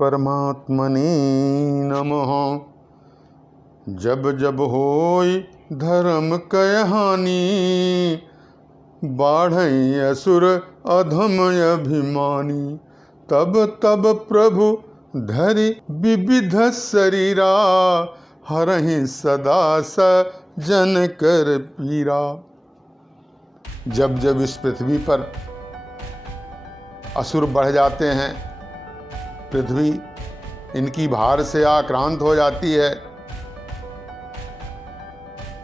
परमात्मने नमः। जब जब होई धर्म कय हानि, बाढ़ई असुर अधम अभिमानी। तब तब प्रभु धरि विविध शरीरा, हरहि सदा सजन कर पीरा। जब जब इस पृथ्वी पर असुर बढ़ जाते हैं, पृथ्वी इनकी भार से आक्रांत हो जाती है,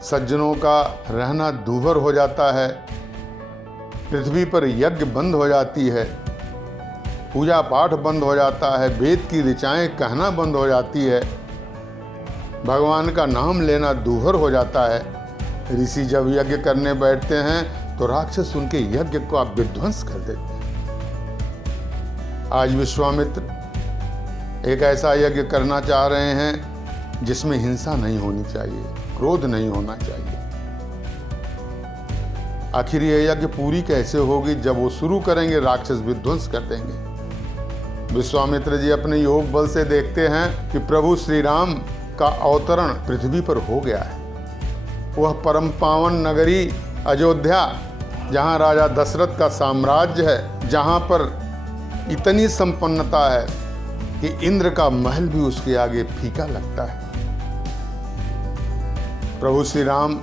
सज्जनों का रहना दूभर हो जाता है, पृथ्वी पर यज्ञ बंद हो जाती है, पूजा पाठ बंद हो जाता है, वेद की ऋचाएं कहना बंद हो जाती है, भगवान का नाम लेना दूभर हो जाता है। ऋषि जब यज्ञ करने बैठते हैं तो राक्षस उनके यज्ञ को आप विध्वंस कर देते। आज विश्वामित्र एक ऐसा यज्ञ करना चाह रहे हैं जिसमें हिंसा नहीं होनी चाहिए, क्रोध नहीं होना चाहिए। आखिर यह यज्ञ पूरी कैसे होगी? जब वो शुरू करेंगे राक्षस विध्वंस कर देंगे। विश्वामित्र जी अपने योग बल से देखते हैं कि प्रभु श्री राम का अवतरण पृथ्वी पर हो गया है। वह परम पावन नगरी अयोध्या, जहाँ राजा दशरथ का साम्राज्य है, जहाँ पर इतनी संपन्नता है कि इंद्र का महल भी उसके आगे फीका लगता है। प्रभु श्री राम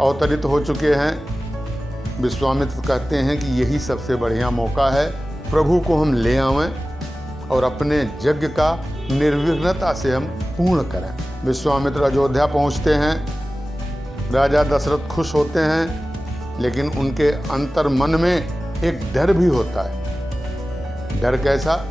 अवतरित हो चुके हैं। विश्वामित्र कहते हैं कि यही सबसे बढ़िया मौका है, प्रभु को हम ले आवें और अपने यज्ञ का निर्विघ्नता से हम पूर्ण करें। विश्वामित्र अयोध्या पहुंचते हैं। राजा दशरथ खुश होते हैं, लेकिन उनके अंतर मन में एक डर भी होता है। डर कैसा?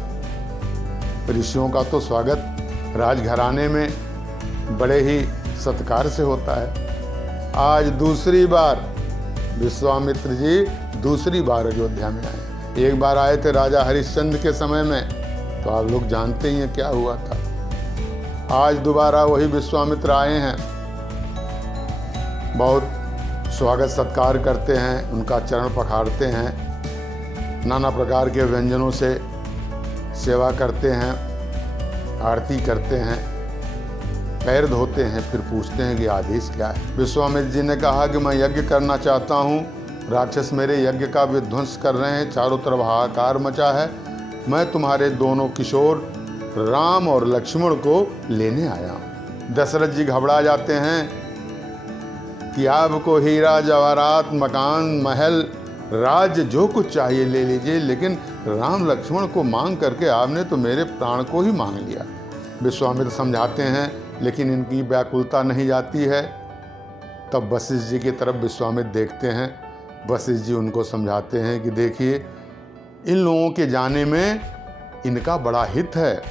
ऋषियों का तो स्वागत राजघराने में बड़े ही सत्कार से होता है। आज दूसरी बार विश्वामित्र जी दूसरी बार अयोध्या में आए। एक बार आए थे राजा हरिश्चंद्र के समय में, तो आप लोग जानते ही हैं क्या हुआ था। आज दोबारा वही विश्वामित्र आए हैं, बहुत स्वागत सत्कार करते हैं, उनका चरण पखारते हैं, नाना प्रकार के व्यंजनों से सेवा करते हैं, आरती करते हैं, पैर धोते हैं, फिर पूछते हैं कि आदेश क्या है। विश्वामित्र जी ने कहा कि मैं यज्ञ करना चाहता हूँ, राक्षस मेरे यज्ञ का विध्वंस कर रहे हैं, चारों तरफ हाहाकार मचा है। मैं तुम्हारे दोनों किशोर राम और लक्ष्मण को लेने आया हूँ। दशरथ जी घबरा जाते हैं कि आपको हीरा जवाहरात, मकान, महल, राज्य जो कुछ चाहिए ले लीजिए, लेकिन राम लक्ष्मण को मांग करके आपने तो मेरे प्राण को ही मांग लिया। विश्वामित्र समझाते हैं, लेकिन इनकी व्याकुलता नहीं जाती है। तब वशिष्ठ जी की तरफ विश्वामित्र देखते हैं। वशिष्ठ जी उनको समझाते हैं कि देखिए, इन लोगों के जाने में इनका बड़ा हित है,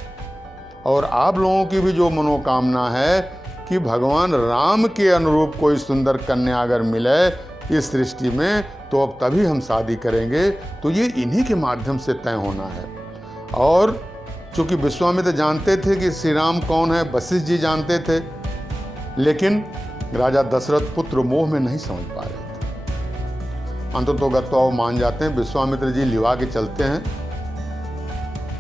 और आप लोगों की भी जो मनोकामना है कि भगवान राम के अनुरूप कोई सुंदर कन्या अगर मिले इस सृष्टि में, तो अब तभी हम शादी करेंगे, तो ये इन्हीं के माध्यम से तय होना है। और चूंकि विश्वामित्र जानते थे कि श्री राम कौन है, वशिष्ठ जी जानते थे, लेकिन राजा दशरथ पुत्र मोह में नहीं समझ पा रहे थे। अंततोगत्वा वो मान जाते हैं। विश्वामित्र जी लिवा के चलते हैं।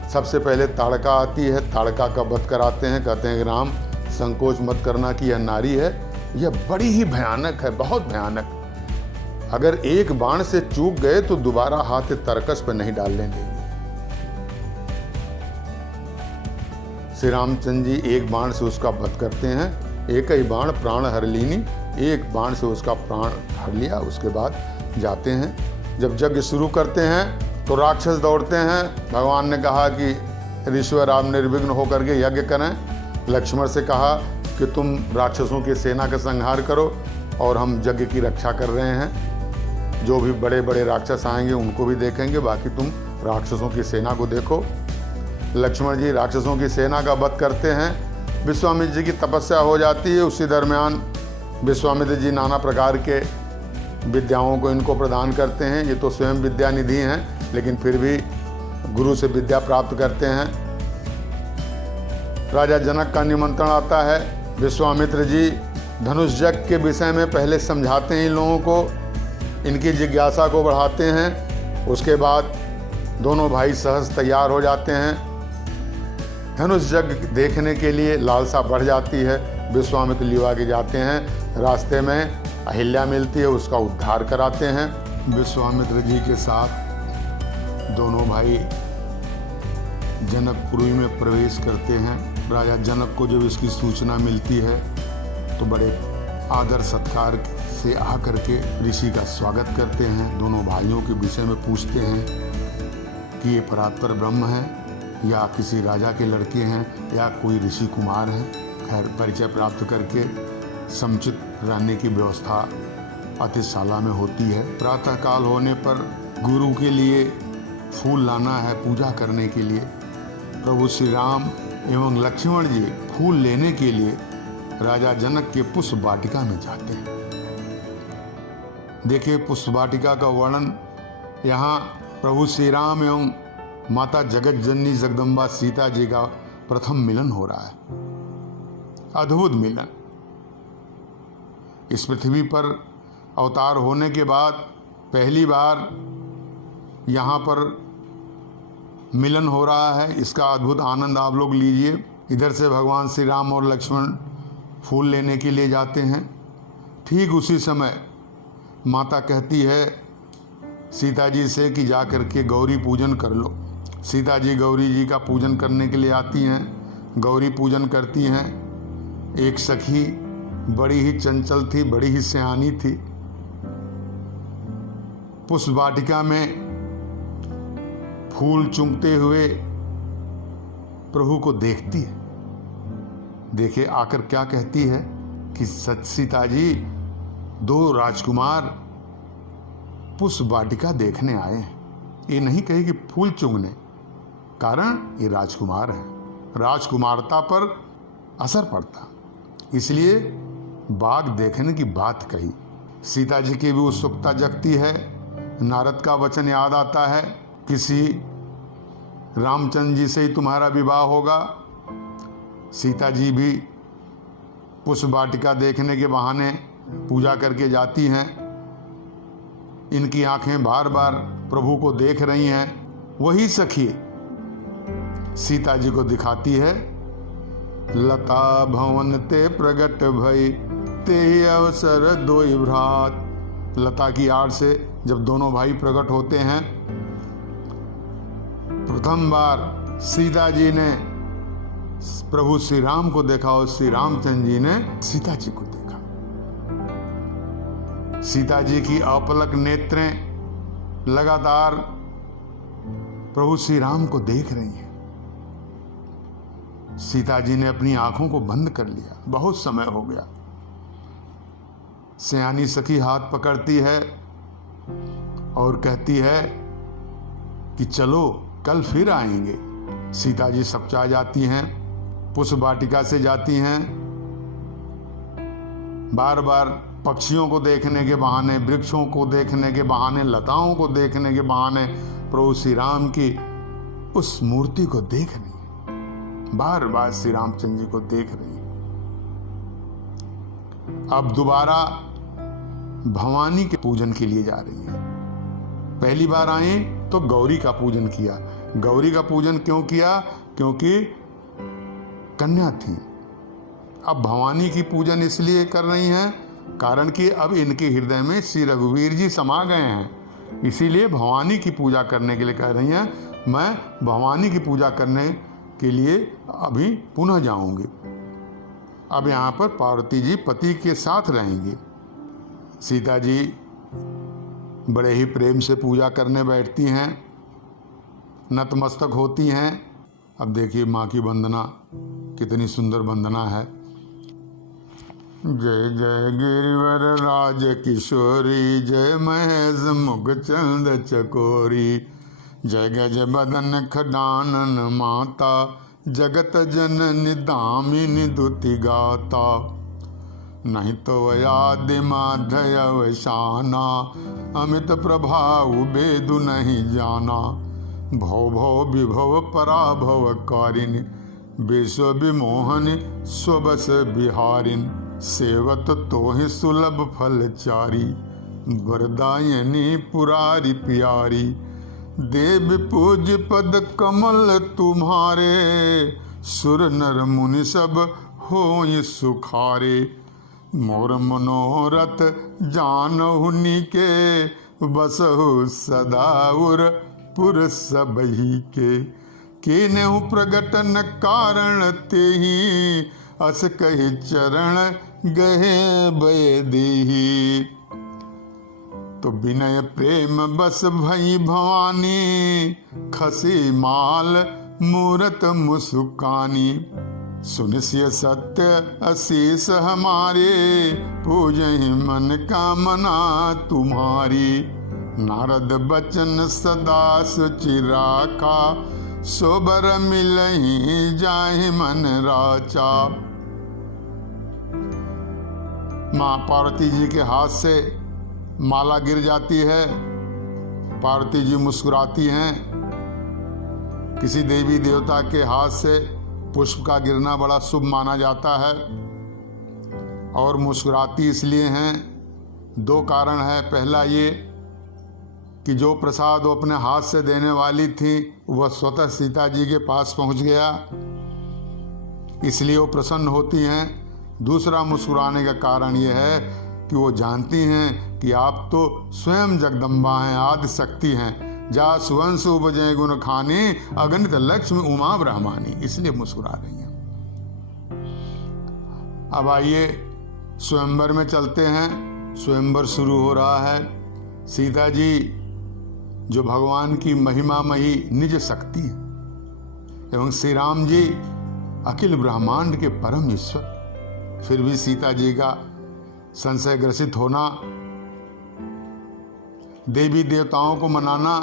सबसे पहले ताड़का आती है, ताड़का का वध कराते हैं। कहते हैं कि राम संकोच मत करना कि यह नारी है, यह बड़ी ही भयानक है, बहुत भयानक। अगर एक बाण से चूक गए तो दोबारा हाथ तरकस पर नहीं डालने देंगे। श्री रामचंद्र जी एक बाण से उसका वध करते हैं। एक ही बाण प्राण हर लीनी, एक बाण से उसका प्राण हर लिया। उसके बाद जाते हैं। जब यज्ञ शुरू करते हैं तो राक्षस दौड़ते हैं। भगवान ने कहा कि ऋषिवर आप निर्विघ्न होकर के यज्ञ करें। लक्ष्मण से कहा कि तुम राक्षसों की सेना का संहार करो और हम यज्ञ की रक्षा कर रहे हैं। जो भी बड़े बड़े राक्षस आएंगे उनको भी देखेंगे, बाकी तुम राक्षसों की सेना को देखो। लक्ष्मण जी राक्षसों की सेना का वध करते हैं। विश्वामित्र जी की तपस्या हो जाती है। उसी दरमियान विश्वामित्र जी नाना प्रकार के विद्याओं को इनको प्रदान करते हैं। ये तो स्वयं विद्या निधि हैं, लेकिन फिर भी गुरु से विद्या प्राप्त करते हैं। राजा जनक का निमंत्रण आता है। विश्वामित्र जी धनुष यज्ञ के विषय में पहले समझाते हैं इन लोगों को, इनकी जिज्ञासा को बढ़ाते हैं। उसके बाद दोनों भाई सहज तैयार हो जाते हैं। धनुष यज्ञ देखने के लिए लालसा बढ़ जाती है। विश्वामित्र लिवा के जाते हैं, रास्ते में अहिल्या मिलती है, उसका उद्धार कराते हैं। विश्वामित्र जी के साथ दोनों भाई जनकपुरी में प्रवेश करते हैं। राजा जनक को जब इसकी सूचना मिलती है तो बड़े आदर सत्कार से आकर के ऋषि का स्वागत करते हैं। दोनों भाइयों के विषय में पूछते हैं कि ये परात्पर ब्रह्म हैं या किसी राजा के लड़के हैं या कोई ऋषि कुमार हैं। खैर परिचय प्राप्त करके समुचित रहने की व्यवस्था अतिशाला में होती है। प्रातःकाल होने पर गुरु के लिए फूल लाना है पूजा करने के लिए। प्रभु श्री राम एवं लक्ष्मण जी फूल लेने के लिए राजा जनक के पुष्प वाटिका में जाते हैं। देखिए पुष्प वाटिका का वर्णन यहाँ प्रभु श्री राम एवं माता जगत जननी जगदम्बा सीता जी का प्रथम मिलन हो रहा है। अद्भुत मिलन। इस पृथ्वी पर अवतार होने के बाद पहली बार यहाँ पर मिलन हो रहा है। इसका अद्भुत आनंद आप लोग लीजिए। इधर से भगवान श्री राम और लक्ष्मण फूल लेने के लिए जाते हैं। ठीक उसी समय माता कहती है सीता जी से कि जा कर के गौरी पूजन कर लो। सीता जी गौरी जी का पूजन करने के लिए आती हैं। गौरी पूजन करती हैं। एक सखी बड़ी ही चंचल थी, बड़ी ही सयानी थी। पुष्प वाटिका में फूल चुंगते हुए प्रभु को देखती है। देखे आकर क्या कहती है कि सीता जी दो राजकुमार पुष्प वाटिका देखने आए हैं। ये नहीं कहे कि फूल चुंगने, कारण ये राजकुमार है, राजकुमारता पर असर पड़ता, इसलिए बाग देखने की बात कही। सीता जी की भी उत्सुकता जगती है। नारद का वचन याद आता है, किसी रामचंद्र जी से ही तुम्हारा विवाह होगा। सीता जी भी पुष्प वाटिका देखने के बहाने पूजा करके जाती हैं। इनकी आंखें बार बार प्रभु को देख रही हैं। वही सखी सीता जी को दिखाती है, लता भवन ते प्रगट भई ते ही अवसर दोई भ्रात। लता की आड़ से जब दोनों भाई प्रकट होते हैं, प्रथम बार सीता जी ने प्रभु श्री राम को देखा और श्री रामचंद्र जी ने सीता जी को देखा। सीता जी की अपलक नेत्रें लगातार प्रभु श्री राम को देख रही हैं। सीता जी ने अपनी आंखों को बंद कर लिया। बहुत समय हो गया। सयानी सखी हाथ पकड़ती है और कहती है कि चलो कल फिर आएंगे। सीता जी सपचा जाती हैं, पुष्प वाटिका से जाती हैं। बार बार पक्षियों को देखने के बहाने, वृक्षों को देखने के बहाने, लताओं को देखने के बहाने प्रभु श्री राम की उस मूर्ति को देख रही है। बार बार श्री रामचंद्र जी को देख रही है। अब दोबारा भवानी के पूजन के लिए जा रही है। पहली बार आए तो गौरी का पूजन किया। गौरी का पूजन क्यों किया? क्योंकि कन्या थी। अब भवानी की पूजन इसलिए कर रही हैं कारण कि अब इनके हृदय में श्री रघुवीर जी समा गए हैं, इसीलिए भवानी की पूजा करने के लिए कह रही हैं। मैं भवानी की पूजा करने के लिए अभी पुनः जाऊंगी। अब यहाँ पर पार्वती जी पति के साथ रहेंगी। सीता जी बड़े ही प्रेम से पूजा करने बैठती हैं, नतमस्तक होती हैं। अब देखिए माँ की वंदना कितनी सुंदर वंदना है। जय जय गिरिवर राज किशोरी, जय महेश मुख चंद चकोरी, जय गज बदन खडानन माता, जगत जननी दामिनी दुति गाता। नहीं तो यादि माधय शाना, अमित प्रभाव बेदु नहीं जाना। भव भव विभव पराभव कारिणी, विश्व विमोहनी स्वबस बिहारिन। सेवत तोहि सुलभ फल चारी, वरदायनी पुरारी प्यारी। देव पूज पद कमल तुम्हारे, सुर नर मुनि सब होय सुखारे। मोर मनोरथ जानहु नीके, बसहु सदा उर पुर सबही के। केनेहु प्रगटन कारण तेहि, अस कहि चरण गहे बय देहि। तो विनय प्रेम बस भई भवानी, खसी माल मूरत मुसुकानी। सुनिसिय सत्य असीस हमारे, पूजहि मन कामना तुम्हारी। नारद बचन सदा सुचि राखा, सोबर मिलहि जाहि मन राचा। माँ पार्वती जी के हाथ से माला गिर जाती है। पार्वती जी मुस्कुराती हैं। किसी देवी देवता के हाथ से पुष्प का गिरना बड़ा शुभ माना जाता है और मुस्कुराती इसलिए हैं, दो कारण है। पहला ये कि जो प्रसाद वो अपने हाथ से देने वाली थी वह स्वतः सीता जी के पास पहुंच गया, इसलिए वो प्रसन्न होती हैं। दूसरा मुस्कुराने का कारण यह है कि वो जानती हैं कि आप तो स्वयं जगदम्बा हैं, आदि शक्ति हैं। जा सुवंश उपजय गुण खानी, अगणित लक्ष्मी उमा ब्रह्मानी, इसलिए मुस्कुरा रही हैं। अब आइए स्वयंवर में चलते हैं। स्वयंवर शुरू हो रहा है। सीता जी जो भगवान की महिमामयी निज शक्ति है, एवं श्री राम जी अखिल ब्रह्मांड के परम ईश्वर, फिर भी सीता जी का संशय ग्रसित होना, देवी देवताओं को मनाना,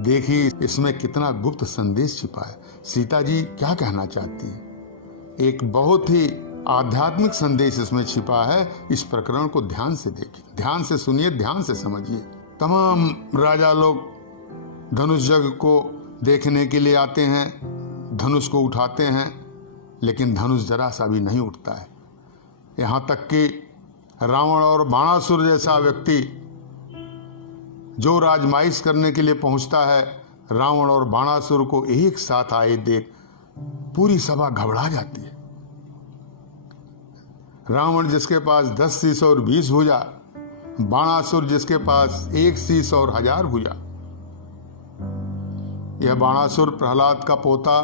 देखिए इसमें कितना गुप्त संदेश छिपा है। सीता जी क्या कहना चाहती है, एक बहुत ही आध्यात्मिक संदेश इसमें छिपा है। इस प्रकरण को ध्यान से देखिए, ध्यान से सुनिए, ध्यान से समझिए। तमाम राजा लोग धनुष यज्ञ को देखने के लिए आते हैं, धनुष को उठाते हैं, लेकिन धनुष जरा सा भी नहीं उठता है। यहाँ तक कि रावण और बाणासुर जैसा व्यक्ति जो राजमाइश करने के लिए पहुंचता है, रावण और बाणासुर को एक साथ आए देख पूरी सभा घबरा जाती है। रावण जिसके पास 10 शीश और 20 भुजा, बाणासुर जिसके पास 1 शीश और 1000 भुजा। यह बाणासुर प्रहलाद का पोता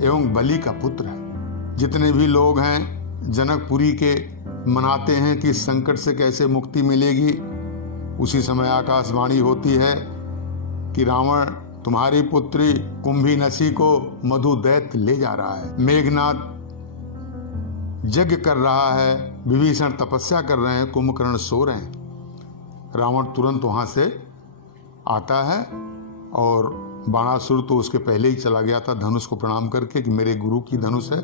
एवं बलि का पुत्र है। जितने भी लोग हैं जनकपुरी के मनाते हैं कि इस संकट से कैसे मुक्ति मिलेगी। उसी समय आकाशवाणी होती है कि रावण तुम्हारी पुत्री कुंभी नसी को मधु दैत्य ले जा रहा है। मेघनाथ यज्ञ कर रहा है, विभीषण तपस्या कर रहे हैं, कुंभकर्ण सो रहे हैं। रावण तुरंत वहां से आता है और बाणासुर तो उसके पहले ही चला गया था धनुष को प्रणाम करके कि मेरे गुरु की धनुष है।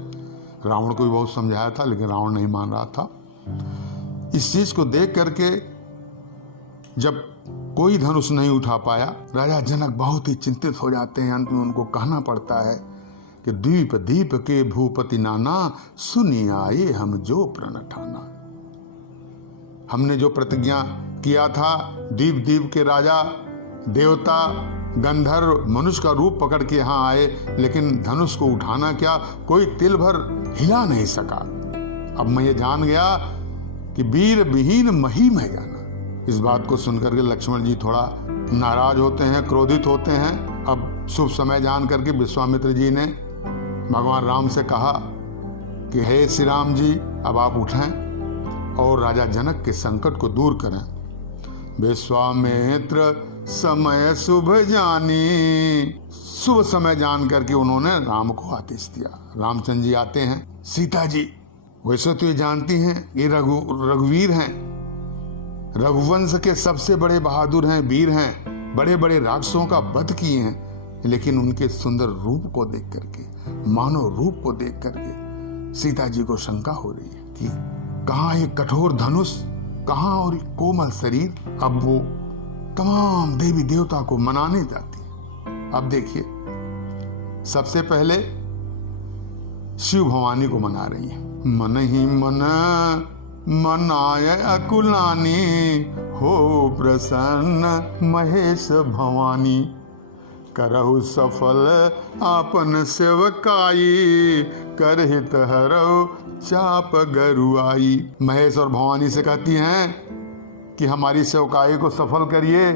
रावण को भी बहुत समझाया था, लेकिन रावण नहीं मान रहा था। इस चीज को देख करके जब कोई धनुष नहीं उठा पाया, राजा जनक बहुत ही चिंतित हो जाते हैं। अंत में उनको कहना पड़ता है कि द्वीप दीप के भूपति नाना, सुनी आए हम जो प्रण ठाना। हमने जो प्रतिज्ञा किया था, द्वीप दीप के राजा देवता गंधर्व मनुष्य का रूप पकड़ के यहाँ आए, लेकिन धनुष को उठाना क्या, कोई तिल भर हिला नहीं सका। अब मैं ये जान गया कि वीर विहीन महीम है जाना। इस बात को सुनकर के लक्ष्मण जी थोड़ा नाराज होते हैं, क्रोधित होते हैं। अब शुभ समय जान करके विश्वामित्र जी ने भगवान राम से कहा कि हे श्री राम जी, अब आप उठें और राजा जनक के संकट को दूर करें। विश्वामित्र समय शुभ जानी, शुभ समय जान करके उन्होंने राम को आदेश दिया। रामचंद्र जी आते हैं। सीता जी वैसे तो ये जानती हैं ये रघुवीर हैं, रघुवंश के सबसे बड़े बहादुर हैं, वीर हैं, बड़े बड़े राक्षसों का वध किए हैं, लेकिन उनके सुंदर रूप को देख करके, मानव रूप को देख करके सीता जी को शंका हो रही है कि कहाँ ये कठोर धनुष, कहाँ और कोमल शरीर। अब वो तमाम देवी देवता को मनाने जाती है। अब देखिए, सबसे पहले शिव भवानी को मना रही है। मन ही मन मनाय अकुलानी, हो प्रसन्न महेश भवानी। करहु सफल आपन सेवकाई, कर हित हरऊ चाप गरुआई। महेश और भवानी से कहती हैं कि हमारी सेवकाई को सफल करिए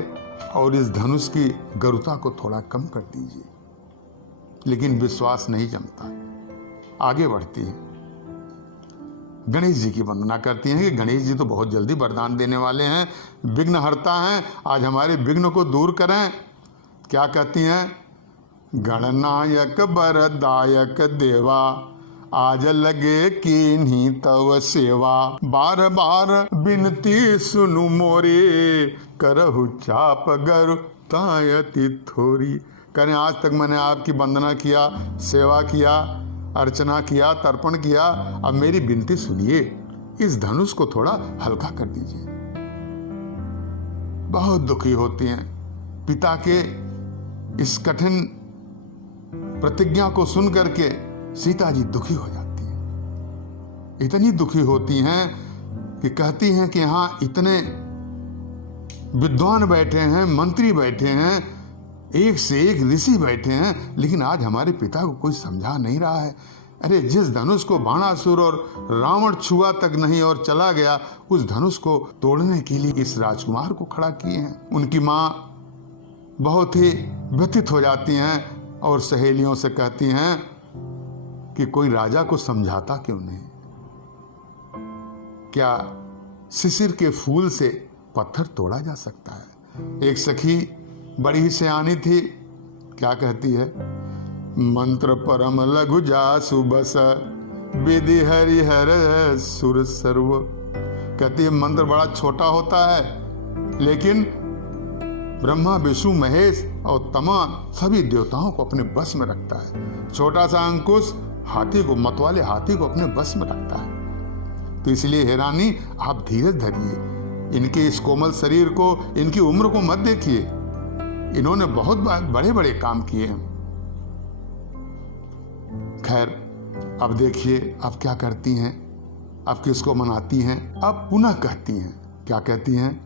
और इस धनुष की गरुता को थोड़ा कम कर दीजिए। लेकिन विश्वास नहीं जमता, आगे बढ़ती है। गणेश जी की वंदना करती हैं कि गणेश जी तो बहुत जल्दी वरदान देने वाले हैं, विघ्न हरता हैं, आज हमारे विघ्न को दूर करें। क्या कहती हैं? गणनायक वरदायक देवा, आज लगे कीन्ही तव सेवा, बार बार बिनती सुनु मोरे, करहु चाप गरुतायति थोरी। करें आज तक मैंने आपकी वंदना किया, सेवा किया, अर्चना किया, तर्पण किया, अब मेरी विनती सुनिए, इस धनुष को थोड़ा हल्का कर दीजिए। बहुत दुखी होती हैं। पिता के इस कठिन प्रतिज्ञा को सुन करके सीता जी दुखी हो जाती हैं। इतनी दुखी होती हैं कि कहती हैं कि यहाँ इतने विद्वान बैठे हैं, मंत्री बैठे हैं, एक से एक ऋषि बैठे हैं, लेकिन आज हमारे पिता को कोई समझा नहीं रहा है। अरे जिस धनुष को बाणासुर और रावण छुआ तक नहीं और चला गया, उस धनुष को तोड़ने के लिए इस राजकुमार को खड़ा किए हैं। उनकी माँ बहुत ही व्यथित हो जाती हैं और सहेलियों से कहती हैं कि कोई राजा को समझाता क्यों नहीं? क्या शिशिर के फूल से पत्थर तोड़ा जा सकता है? एक सखी बड़ी ही सियानी थी, क्या कहती है? मंत्र परम लघु जासु बस, विधि हरिहर सुर सर्व। कहती है मंत्र बड़ा छोटा होता है, लेकिन ब्रह्मा विष्णु महेश और तमाम सभी देवताओं को अपने बस में रखता है। छोटा सा अंकुश हाथी को, मतवाले हाथी को अपने बस में रखता है। तो इसलिए हे रानी, आप धीरज धरिए, इनके इस कोमल शरीर को, इनकी उम्र को मत देखिए, इन्होंने बहुत बड़े बड़े काम किए हैं। खैर, अब देखिए अब क्या करती हैं, अब किसको मनाती हैं? अब पुनः कहती हैं, क्या कहती हैं?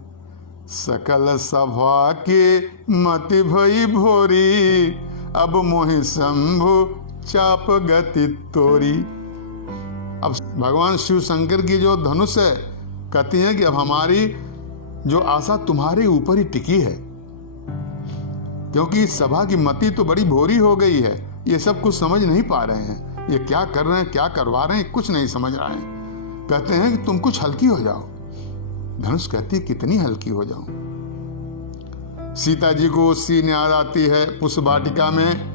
सकल सभा के मति भई भोरी, अब मोहि शंभु चाप गति तोरी। अब भगवान शिव शंकर की जो धनुष है, कहती हैं कि अब हमारी जो आशा तुम्हारे ऊपर ही टिकी है, क्योंकि इस सभा की मति तो बड़ी भोरी हो गई है। ये सब कुछ समझ नहीं पा रहे हैं, ये क्या कर रहे हैं, क्या करवा रहे हैं, कुछ नहीं समझ रहे हैं। कहते हैं कि तुम कुछ हल्की हो जाओ। धनुष कहती है कितनी हल्की हो जाऊं? सीता जी को सीन याद आती है पुष्प वाटिका में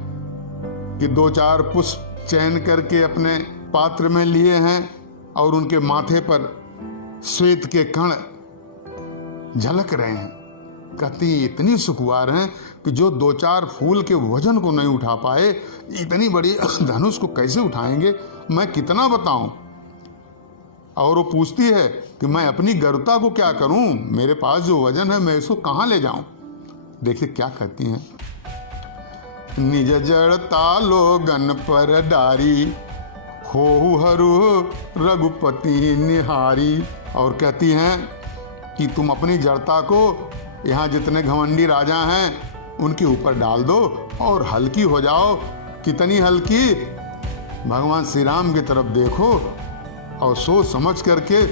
कि 2-4 पुष्प चयन करके अपने पात्र में लिए हैं और उनके माथे पर श्वेत के कण झलक रहे हैं। कहती इतनी सुखवार हैं कि जो 2-4 फूल के वजन को नहीं उठा पाए, इतनी बड़ी धनुष को कैसे उठाएंगे, मैं कितना बताऊं? और वो पूछती है कि मैं अपनी गरुता को क्या करूं, मेरे पास जो वजन है मैं इसको कहां ले जाऊं? देखिए क्या कहती हैं। निज जड़ता लोगन पर डारी, हो हरू रघुपति निहारी। और कहती हैं कि तुम अपनी जड़ता को यहाँ जितने घमंडी राजा हैं उनके ऊपर डाल दो और हल्की हो जाओ। कितनी हल्की? भगवान श्री राम की तरफ देखो और सोच समझ करके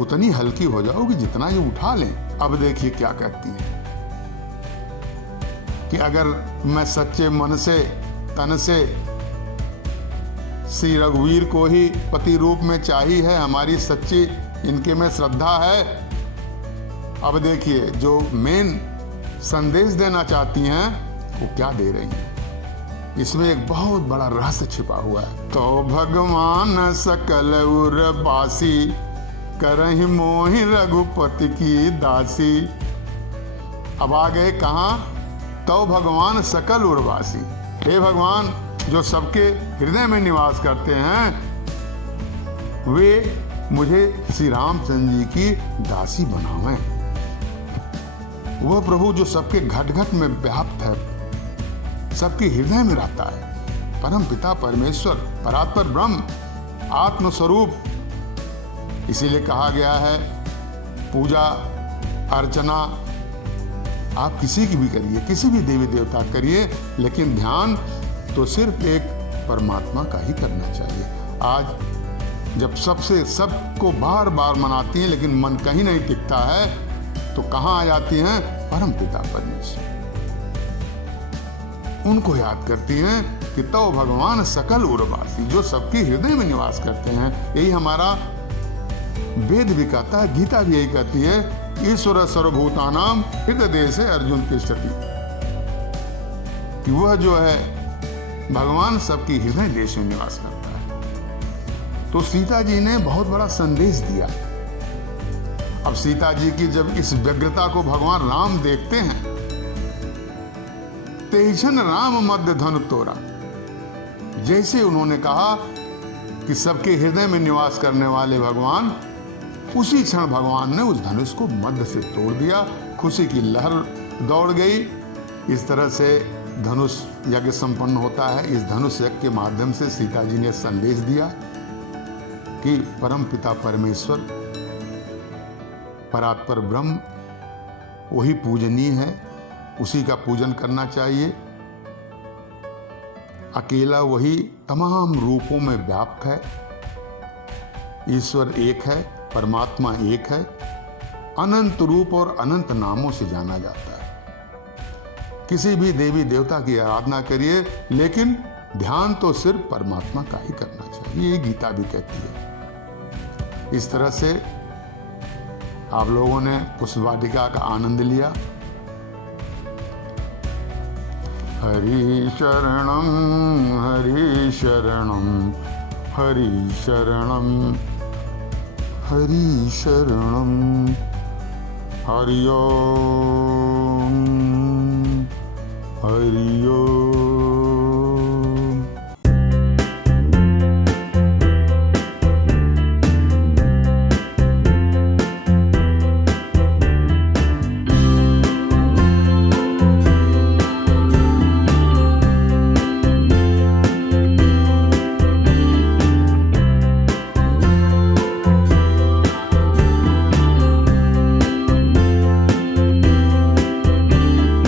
उतनी हल्की हो जाओ कि जितना ये उठा लें। अब देखिए क्या कहती है कि अगर मैं सच्चे मन से, तन से श्री रघुवीर को ही पति रूप में चाही है, हमारी सच्ची इनके में श्रद्धा है। अब देखिए जो मेन संदेश देना चाहती हैं वो क्या दे रही हैं। इसमें एक बहुत बड़ा रहस्य छिपा हुआ है। तो भगवान सकल उर्वासी, करहि मोहि रघुपति की दासी। अब आ गए कहाँ? तो भगवान सकल उर्वासी, हे भगवान जो सबके हृदय में निवास करते हैं, वे मुझे श्री रामचंद्र जी की दासी बनावें। वह प्रभु जो सबके घट घट में व्याप्त है, सबके हृदय में रहता है, परम पिता परमेश्वर, परात्पर ब्रह्म, आत्मस्वरूप। इसीलिए कहा गया है पूजा अर्चना आप किसी की भी करिए, किसी भी देवी देवता करिए, लेकिन ध्यान तो सिर्फ एक परमात्मा का ही करना चाहिए। आज जब सबको बार बार मनाती हैं लेकिन मन कहीं नहीं टिकता है, तो कहाँ आ जाती हैं? परम पिता परमेश्वर। उनको याद करती हैं कि तो भगवान सकल उर्वासी, जो सबके हृदय में निवास करते हैं। यही हमारा वेद भी कहता है, गीता भी यही कहती है, ईश्वर सर्वभूतानाम हृदय से अर्जुन की स्थिति, कि वह जो है भगवान सबकी हृदय देश में निवास करता है। तो सीता जी ने बहुत बड़ा संदेश दिया। अब सीता जी की जब इस व्यग्रता को भगवान राम देखते हैं, तेजन राम मध्य धनु तोरा, जैसे उन्होंने कहा कि सबके हृदय में निवास करने वाले भगवान, उसी क्षण भगवान ने उस धनुष को मध्य से तोड़ दिया। खुशी की लहर दौड़ गई। इस तरह से धनुष यज्ञ संपन्न होता है। इस धनुष यज्ञ के माध्यम से सीता जी ने संदेश दिया कि परम पिता परमेश्वर, परात्पर ब्रह्म, वही पूजनीय है, उसी का पूजन करना चाहिए। अकेला वही तमाम रूपों में व्याप्त है। ईश्वर एक है, परमात्मा एक है, अनंत रूप और अनंत नामों से जाना जाता है। किसी भी देवी देवता की आराधना करिए, लेकिन ध्यान तो सिर्फ परमात्मा का ही करना चाहिए। ये गीता भी कहती है। इस तरह से आप लोगों ने पुष्पवाटिका का आनंद लिया। हरि शरणम हरि शरणम हरि शरणम हरि शरणम। हरि ओम।